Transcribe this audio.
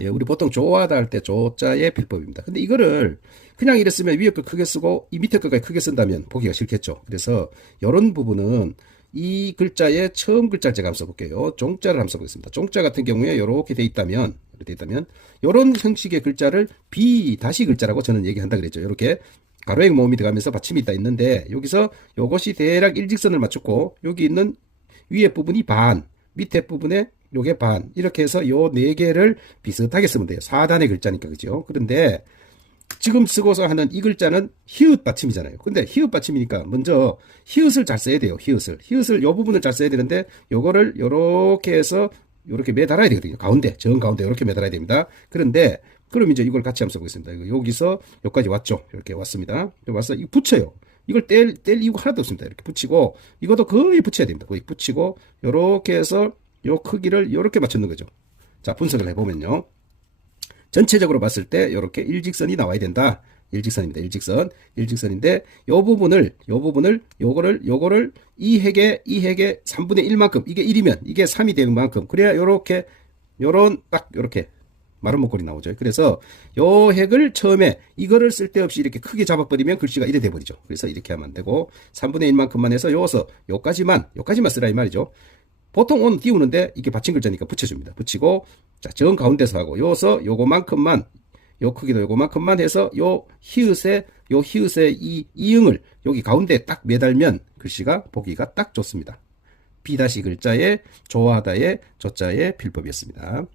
예, 우리 보통 좋아하다 할때 조자의 필법입니다. 근데 이거를 그냥 이랬으면 위에 거 크게 쓰고 이 밑에 거까지 크게 쓴다면 보기가 싫겠죠. 그래서 이런 부분은 이 글자의 처음 글자를 제가 한번 써볼게요. 종자를 한번 써보겠습니다. 종자 같은 경우에 이렇게 돼 있다면, 이렇게 돼 있다면, 이런 형식의 글자를 비 다시 글자라고 저는 얘기한다 그랬죠. 이렇게 가로액 모음이 들어가면서 받침이 있다 있는데 여기서 이것이 대략 일직선을 맞췄고 여기 있는 위에 부분이 반, 밑에 부분에 요게 반 이렇게 해서 요 네 개를 비슷하게 쓰면 돼요. 4단의 글자니까 그죠? 그런데 지금 쓰고서 하는 이 글자는 히읗 받침이잖아요. 근데 히읗 받침이니까 먼저 히읗을 잘 써야 돼요. 히읗을. 히읗을 요 부분을 잘 써야 되는데 요거를 요렇게 해서 요렇게 매달아야 되거든요. 가운데, 정 가운데 요렇게 매달아야 됩니다. 그런데 그럼 이제 이걸 같이 한번 써보겠습니다. 여기서 여기까지 왔죠. 이렇게 왔습니다. 와서 이거 붙여요. 이걸 뗄, 뗄 이유가 하나도 없습니다. 이렇게 붙이고 이것도 거의 붙여야 됩니다. 거의 붙이고 요렇게 해서 요 크기를 요렇게 맞추는 거죠. 자, 분석을 해보면요. 전체적으로 봤을 때 이렇게 일직선이 나와야 된다. 일직선입니다. 일직선. 일직선인데 요 부분을 요 부분을 요거를 요거를 이 핵의 이 핵의 3분의 1만큼 이게 1이면 이게 3이 되는 만큼 그래야 요렇게 요런 딱 요렇게 마른 목걸이 나오죠. 그래서 요 핵을 처음에 이거를 쓸데없이 이렇게 크게 잡아버리면 글씨가 이래 돼버리죠. 그래서 이렇게 하면 안 되고 3분의 1만큼만 해서 요서 요까지만 요까지만 쓰라 이 말이죠. 보통 온 띄우는데 이게 받침 글자니까 붙여줍니다. 붙이고 자, 정 가운데서 하고 요서 요거만큼만 요 크기도 요거만큼만 해서 요 히읗에 요 히읗의 이 이응을 여기 가운데 딱 매달면 글씨가 보기가 딱 좋습니다. 비다시 글자의 좋아하다의 조자의 필법이었습니다.